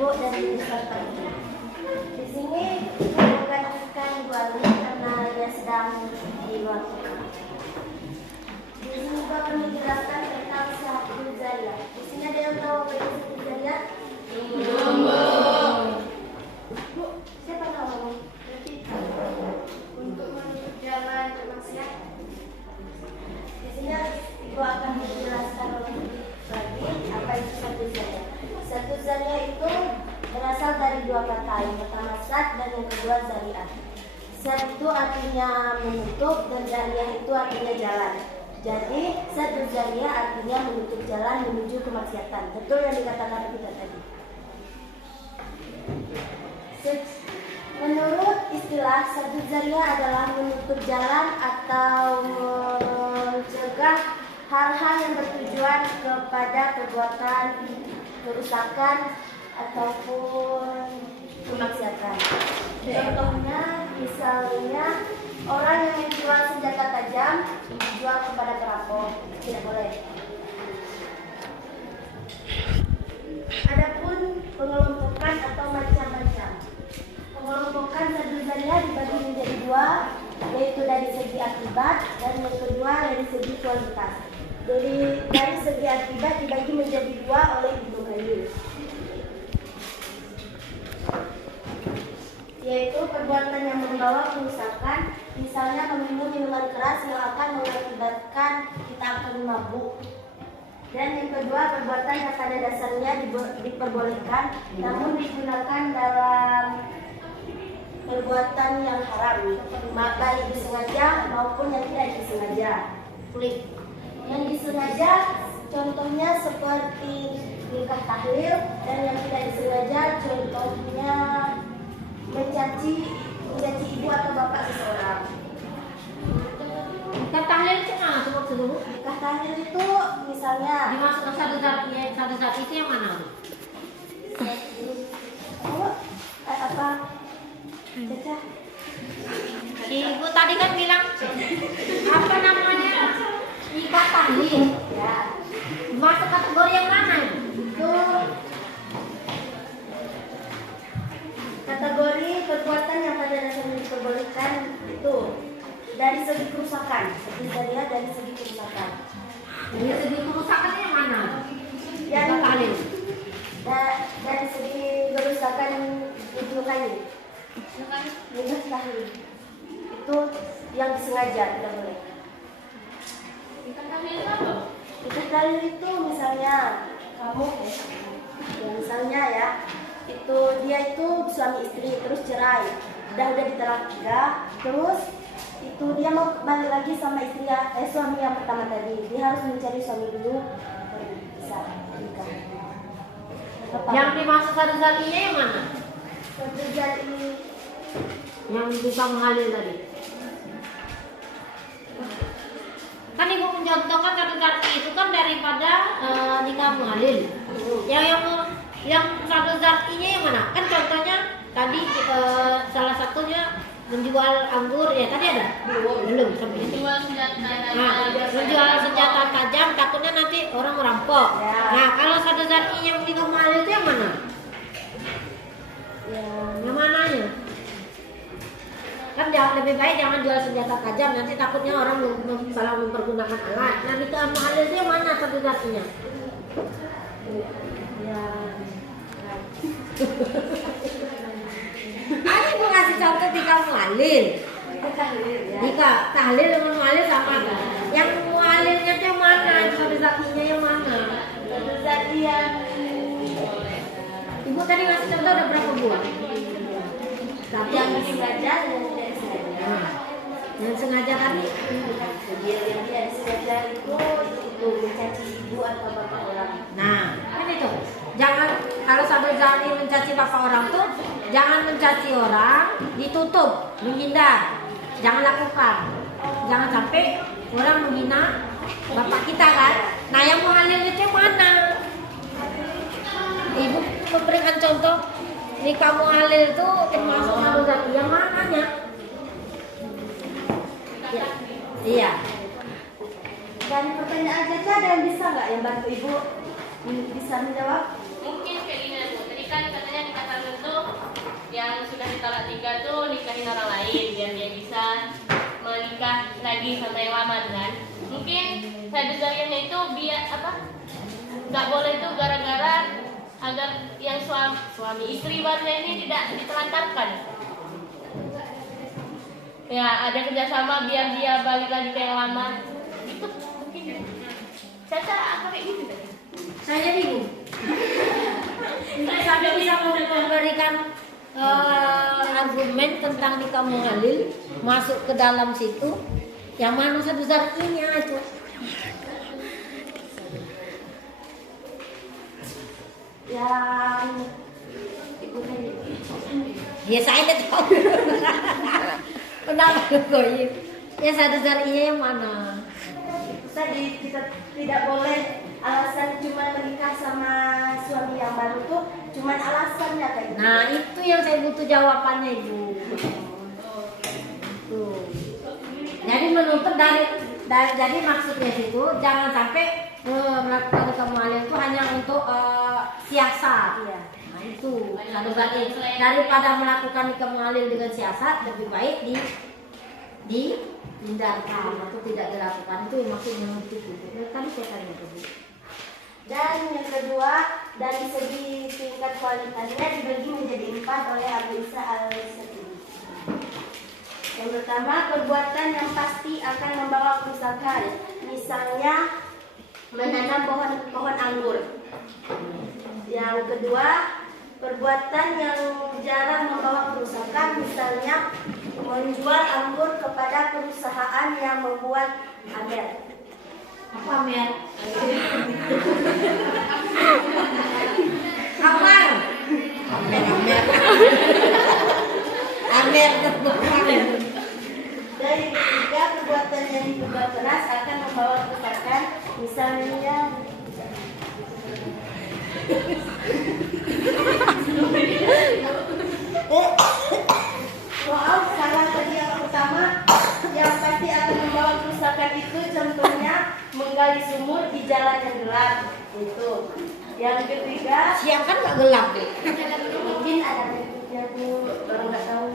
ibu dan beserta ibu. Di sini menggantikan Ibu Ali karena dia sedang di luar kota. Di sini Ibu akan menjelaskan tentang Sahabatul Zariyah. Di sini ada yang tahu apa itu Sahabatul Zariyah? Bu, siapa tahu? Untuk menutup jalan kemaksiatan. Di sini Ibu akan menjelaskan lebih lagi apa itu Sahabatul Zariyah. Sahabatul Zariyah itu berasal dari dua kata, yang pertama sad dan yang kedua zariyah. Sad itu artinya menutup dan zariyah itu artinya jalan. Jadi Sahabatul Zariyah artinya menutup jalan menuju kemaksiatan. Betul yang dikatakan kita tadi. Menurut istilah, Sahabatul Zariyah adalah menutup jalan atau mencegah hal-hal yang bertujuan kepada perbuatan kerusakan ataupun kemaksiatan. Contohnya, misalnya orang yang menjual senjata tajam dijual kepada perampok, tidak boleh. Adapun pengelompokan atau macam-macam. Pengelompokan Sahabatul Zariyah dibagi menjadi dua, yaitu dari segi akibat dan yang kedua dari segi kualitas. Dari segi akibat dibagi menjadi dua oleh Ibnu Qayyim, yaitu perbuatan yang membawa kerusakan, misalnya meminum minuman keras yang akan mengakibatkan kita akan mabuk. Dan yang kedua, perbuatan yang pada dasarnya diperbolehkan namun digunakan dalam perbuatan yang haram, baik disengaja maupun yang tidak disengaja. Yang disengaja contohnya seperti nikah tahlil, dan yang tidak disengaja contohnya mencaci ibu atau bapak seseorang. Nikah tahlil itu mana sebut dulu? Nikah tahlil itu misalnya dimasukkan satu zat itu yang mana? Apa? Caca? Ibu tadi kan bilang apa namanya? Nikah tahlil. Ya. Masuk kategori yang mana? Itu kategori perbuatan yang pada dasarnya diperbolehkan itu dari segi kerusakan. Kita lihat dari segi kerusakan. Dari segi kerusakan yang mana? Yang Nikah tahlil. Dari segi kerusakan Ibnu Qayyim. Nikah tahlil itu yang disengaja, tidak boleh. Nikah tahlil itu apa? Nikah tahlil itu misalnya kamu misalnya ya, itu dia itu suami istri terus cerai, udah ditalak 3, terus itu dia mau balik lagi sama suami yang pertama tadi, dia harus mencari suami dulu baru bisa nikah. Yang dimaksud satu zatinya yang mana? Satu zati Yang bisa menghalil tadi. Kan ibu mencontohkan satu zati itu kan daripada nikah muhalil. Yang satu zatinya yang mana? Kan contohnya tadi salah satunya menjual anggur, ya tadi ada? Belum sampai itu. Menjual senjata tajam, takutnya nanti orang merampok. Ya. Nah, kalau satu zati yang nikah muhalil itu yang mana? Yang mananya? Kan lebih baik jangan jual senjata tajam, nanti takutnya orang salah mempergunakan alat. Nah, nikah muhalil itu yang mana satu zatinya? Ini mau ngasih contoh nikah muhalil. Nikah tahlil dengan muhalil sama. Yang muhalilnya itu yang mana? Satu zatinya yang mana? Satu zati yang Ibu tadi ngasih contoh ada berapa buah? Tapi yang disengaja dan yang tidak disengaja. yang sengaja tadi. Yang tidak disengaja itu mencaci ibu atau bapak orang. Nah, kan itu. Jangan kalau sampai zati mencaci bapak orang tuh jangan mencaci orang, ditutup, menghindar. Jangan lakukan. Jangan sampai orang menghina bapak kita kan. Nah, yang muhalil itu yang mana? Ibu memberikan contoh nikah muhalil itu termasuk satu zati yang mananya? Ya. Iya. Dan pertanyaan Caca ada yang bisa nggak yang bantu ibu bisa menjawab? Mungkin kayak gini Bu, tadi kan katanya nikahin orang lain biar dia bisa menikah lagi sama yang lama kan. Mungkin sadu zariahnya itu biar apa? Nggak boleh itu gara-gara agar yang suami istri barunya ini tidak ditelantarkan. Ya ada kerjasama biar dia balik lagi ke yang lama. Itu mungkin. Caca apa kayak gitu tadi? Saya bingung. Saya bisa memberikan argumen tentang nikah muhalil masuk ke dalam situ. Yang mana satu zarkinya itu? Yang Ya saya tidak tahu. Kenapa goib? Ya satu zarkinya yang mana? tadi kita tidak boleh alasan cuma menikah sama suami yang baru tuh cuma alasannya kayak gitu. Nah itu yang saya butuh jawabannya Ibu. Tuh. Jadi menuntut dari jadi maksudnya itu jangan sampai melakukan nikah muhalil itu hanya untuk siasat. Iya. Nah itu satu berarti daripada melakukan nikah muhalil dengan siasat lebih baik dihindarkan atau tidak dilakukan, itu maksudnya menutup itu. Tadi saya tanya tadi. Dan yang kedua, dari segi tingkat kualitasnya dibagi menjadi 4 oleh Abu Isa al-Syafi'i. Yang pertama, perbuatan yang pasti akan membawa kerusakan, misalnya menanam pohon anggur. Yang kedua, perbuatan yang jarang membawa kerusakan, misalnya menjual anggur kepada perusahaan yang membuat amer. Apa Mer? Amer. Amer Amer. Dari ketiga, perbuatan yang diduga keras akan membawa kerusakan, misalnya maaf, salah tadi yang pertama, yang pasti akan membawa kerusakan itu contohnya menggali sumur di jalan yang gelap itu. Yang ketiga, Siang kan nggak gelap deh. mungkin ada bentuknya Bu, kalau nggak tahu.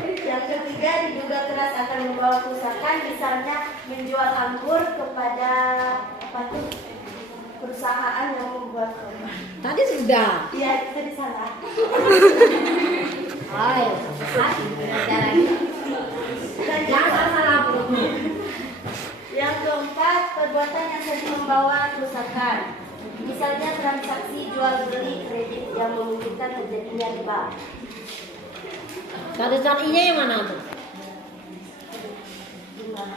Yang ketiga, diduga keras akan membawa kerusakan, misalnya menjual anggur kepada apa tuh perusahaan yang membuat anggur. Tadi sudah. Iya, itu di sana. Ayo, jangan salah bro. Yang keempat, perbuatan yang sering membawa kerusakan, misalnya transaksi jual beli kredit yang memungkinkan terjadinya riba. Satu carinya yang mana tuh? Yang mana?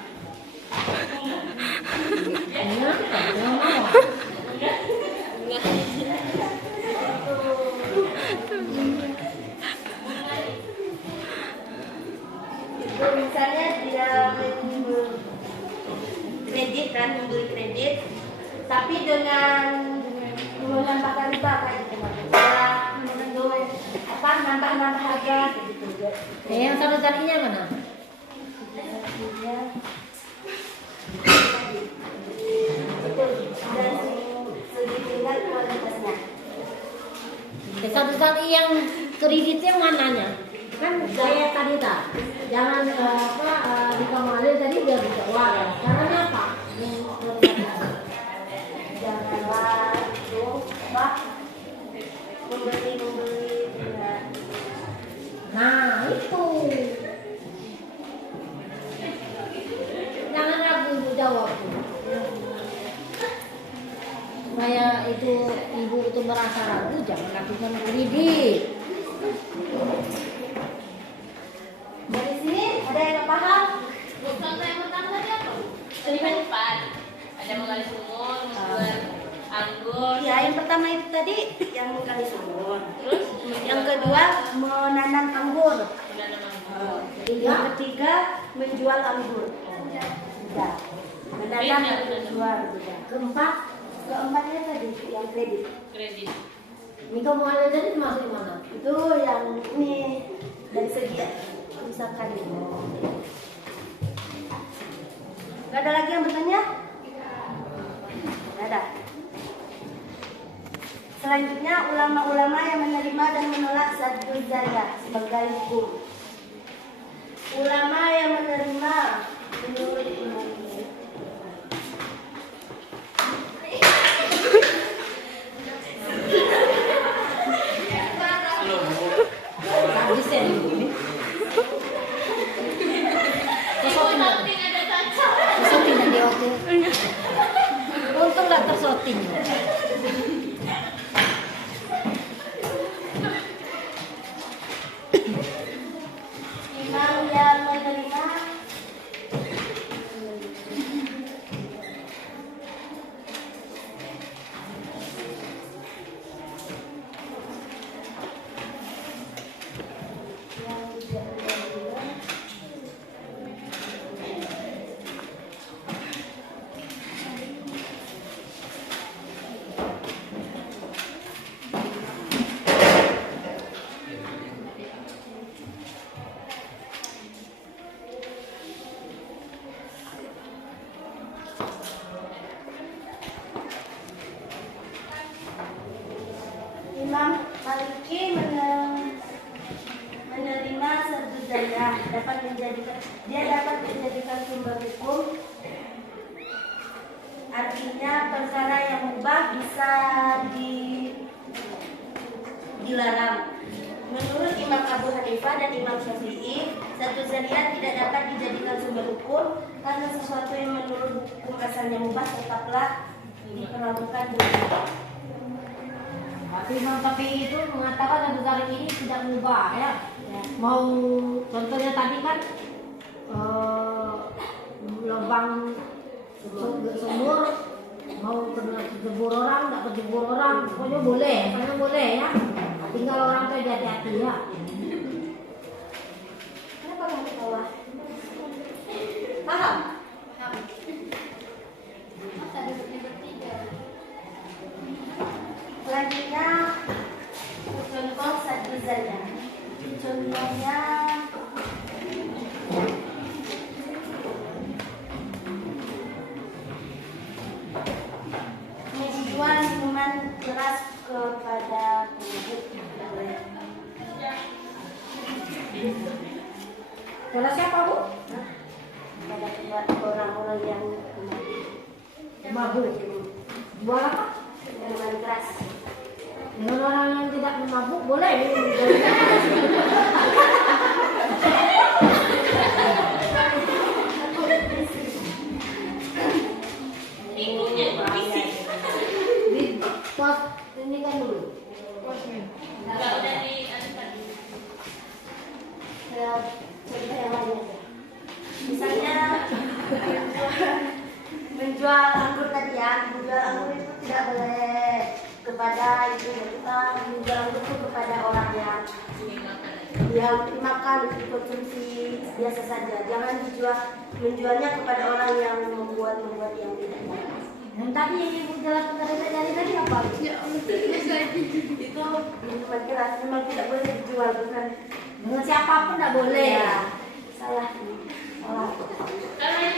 Itu misalnya dia kredit kan, membeli kredit, tapi dengan menambahkan riba kayak gitu, apa nambah harga gitu. Yang satu carinya mana? Dan segi tingkat kualitasnya. Satu cari yang kreditnya mananya? Kan saya tadi tak. Jangan nikah muhalil tadi udah dijawab ya. Caranya apa? Janganlah itu apa membeli dengan. Nah itu. Jangan ragu ibu jawab. Supaya itu ibu itu merasa ragu, jangan lakukan kredit. Dari sini ada yang nggak paham? Contoh yang pertama tadi apa? Tadi kan depan ada menggali sumur, menjual anggur. Ya, yang pertama itu tadi yang menggali sumur. Terus Yang kedua menanam anggur. menanam anggur. Yang ketiga menjual anggur. Sudah. Menanam dan menjual. Sudah. Keempatnya tadi yang kredit. Kredit. Nikah muhalil tadi masuk mana? Itu yang ini dari segi kerusakan itu. Gak ada lagi yang bertanya? Gak ada. Selanjutnya ulama-ulama yang menerima dan menolak Sadduz Zariah sebagai hukum. Ulama yang menerima menurut Imam untung nggak tersoting. Imam yang menerima Imam Maliki menerima Sadduz Zariah dapat menjadikan sumber hukum. Artinya perkara yang mubah bisa dilarang. Menurut Imam Abu Hanifah dan Imam Syafi'i, Sadduz Zariah tidak dapat dijadikan sumber hukum karena sesuatu yang menurut hukum asalnya mubah tetaplah diperlakukan begitu. Tapi Imam Syafi'i itu mengatakan Sadduz Zariah ini tidak mubah ya. Mau contohnya tadi kan lubang sumur mau kejebur orang, nggak kejebur orang, pokoknya boleh, karena boleh ya. Tinggal orang tuh hati-hati ya. Kenapa kamu ketawa? Paham? Selanjutnya contoh Sadduz Zariah. Contohnya menjual minuman keras kepada pemabuk. Kalau siapa Bu? Pada orang-orang yang Mabuk. Buat apa? minuman keras. Dengan orang yang tidak mabuk boleh. Ikunya bisik. Di pos ini kan dulu. Enggak udah di tadi. Contoh yang lain aja. Misalnya menjual anggur tadi ya, menjual anggur itu tidak boleh kepada itu menjual anggur itu kepada orang yang dimakan, dikonsumsi biasa saja. Jangan menjualnya kepada orang yang membuat yang tidak baik. Dan tadi yang ibu jelaskan tadi apa? Ya, itu minuman keras memang tidak boleh dijual, bukan Dengan siapapun tidak boleh. ya. Salah. Kalau yang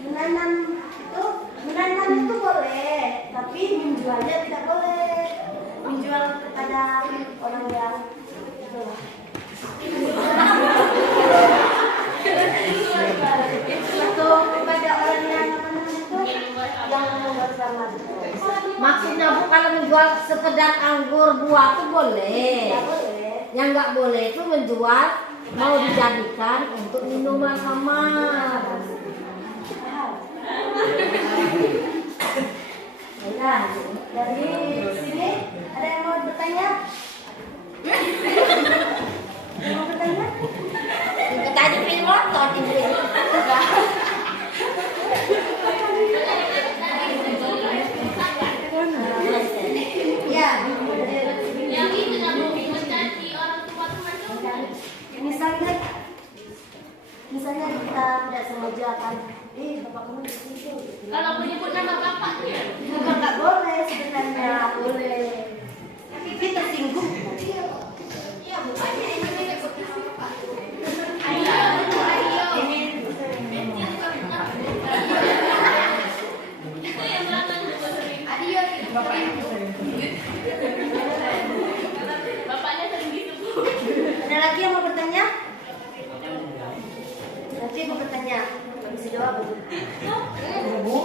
menanam itu Menanam itu boleh, tapi menjualnya tidak boleh. Menjual kepada orang yang itu kepada orang yang membuat sama. Maksudnya Bu, kalau menjual sekedar anggur buah itu boleh. Tidak boleh. Yang nggak boleh itu menjual mau dijadikan untuk minuman khamar. Nah, dari sini ada yang mau bertanya? Mau bertanya? Itu tadi film nonton ibu. Ya, yang itu nggak mau menjadi orang tua teman-teman. misalnya kita tidak sengaja kan, bapak kamu di situ. Kalau menyebut nama bapaknya, Bukan nggak boleh sebenarnya, boleh. Tapi kita tersinggung. iya bapaknya ini seperti apa? Adio, bapaknya. Bapaknya sering gitu, Bu. Ada lagi yang mau bertanya? Nanti mau bertanya. Nggak bisa jawab. Ya, Bu.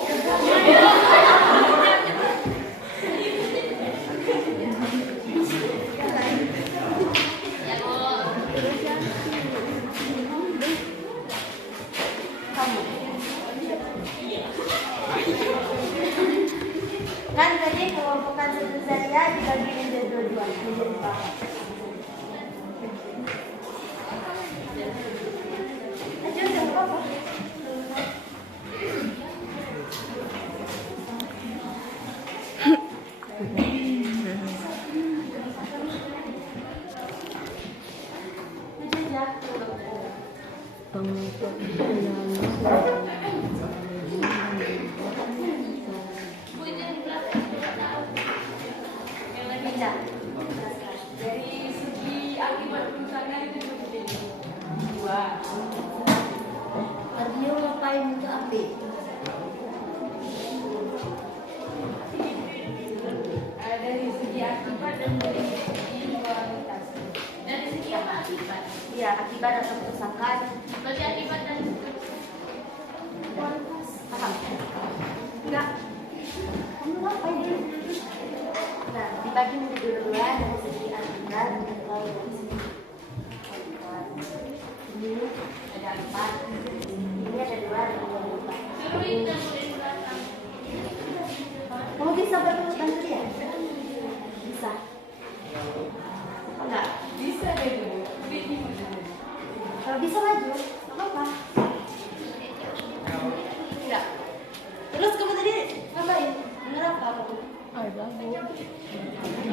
Kamu. Kan tadi kelompokan satu saya dibagi menjadi dua, menjadi empat. Aja jangan apa-apa. Bu, itu yang di belakang. Yang lagi. Baca. Dari segi akibat kerusakan itu begini. Dua. Radio ngapain ke api? Dari segi akibat dan dari segi kualitas. Dari segi apa akibat? Iya, akibat atau kerusakan. Berarti akibat dan Paham? Enggak. Kamu ngapain? Nah, dibagi menjadi dua dari segi akibat atau dari segi kualitas. Ini ada 4. Ini ada 2, ada 4. suruh itu di belakang. Kamu bisa bantu dia? Bisa. Enggak. Bisa deh Bu. Kalau bisa maju, nggak apa-apa. Enggak. Terus kamu tadi ngapain? Dengar apa kamu?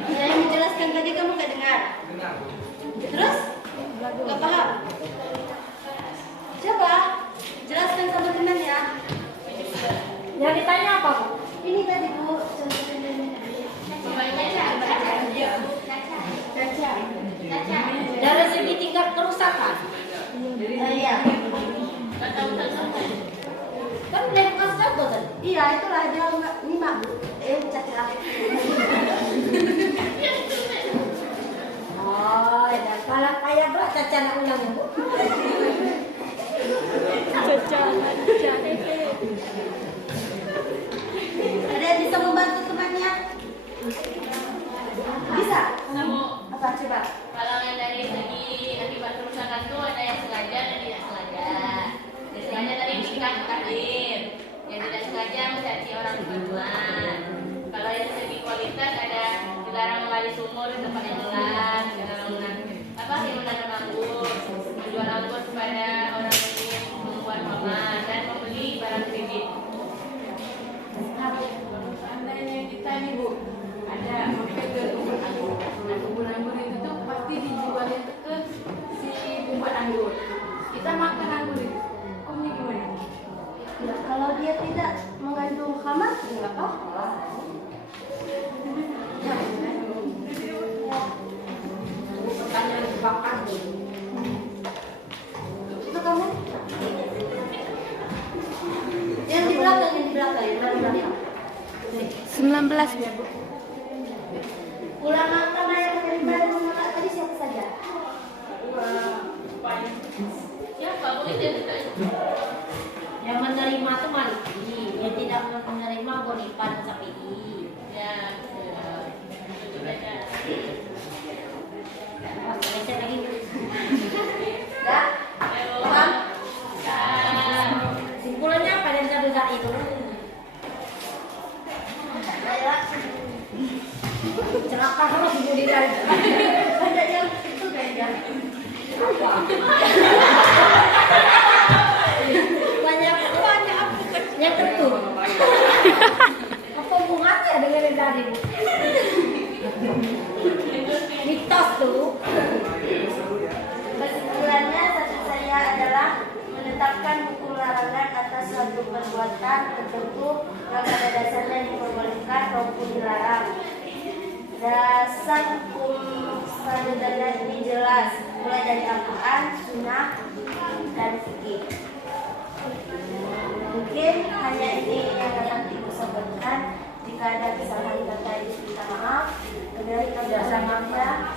Saya yang menjelaskan tadi kamu nggak dengar. Terus? Nggak paham. Coba jelaskan sama teman ya. Yang ditanya apa, Bu? Ini tadi Bu, contohnya ini. Caca. Dari segi tingkat kerusakan. Iya. Nggak tahu selesai. Kan dari kas apa tadi? Iya, itulah dia nggak nyimak Bu. Caca. Oh, ada pala kayak berat caca nak ulangnya, Bu. Ada yang bisa membantu temannya? Bisa? Kamu Apa coba? kalau yang dari segi akibat kerusakan tuh ada yang sengaja dan tidak sengaja. Yang sengaja tadi nikah takdir, yang tidak sengaja mencaci orang tujuan. Kalau yang segi kualitas ada dilarang mengali sumur di tempat yang gelap, dilarang menanam anggur, menjual anggur kepada orang yang ingin membuat paman dan membeli barang kredit. Seandainya kita nih Bu, ada mampir ke kebun anggur. Nah, kebun anggur itu tuh pasti dijualnya tuh ke si pembuat anggur. Kita makan anggur itu. Kamu gimana? Ya, kalau dia tidak mengandung khamar, ya nggak apa-apa. Pertanyaan jebakan, Bu. Itu kamu? Yang di belakang, yang di belakang, yang di belakang. 19. Ulang angka yang menerima dan menolak tadi siapa saja? Siapa boleh dia ditanya? Yang menerima itu Maliki, yang tidak menerima Gonipa dan Sapi'i. Ya, itu beda. Selesai lagi. Enggak? Paham? Simpulannya apa dari satu zat itu? Saya Celaka terus ibu di dalam. ada yang itu kayaknya. Banyak apa? Yang ketum. Apa hubungannya dengan yang tadi? Mitos tuh. Kesimpulannya satu saya adalah menetapkan hukum larangan atas suatu perbuatan tertentu yang pada dasarnya diperbolehkan maupun dilarang. Dasar hukum selanjutnya ini jelas, mulai dari Al-Quran, Sunnah, dan Fikih. Mungkin hanya ini yang dapat Ibu sampaikan. Jika ada kesalahan kata Ibu minta maaf. Dari kerjasamanya.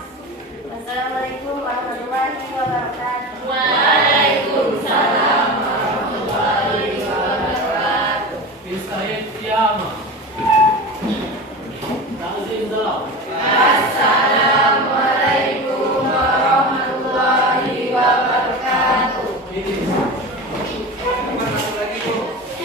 Wassalamualaikum warahmatullahi wabarakatuh. Waalaikumsalam warahmatullahi wabarakatuh. Bisa ya,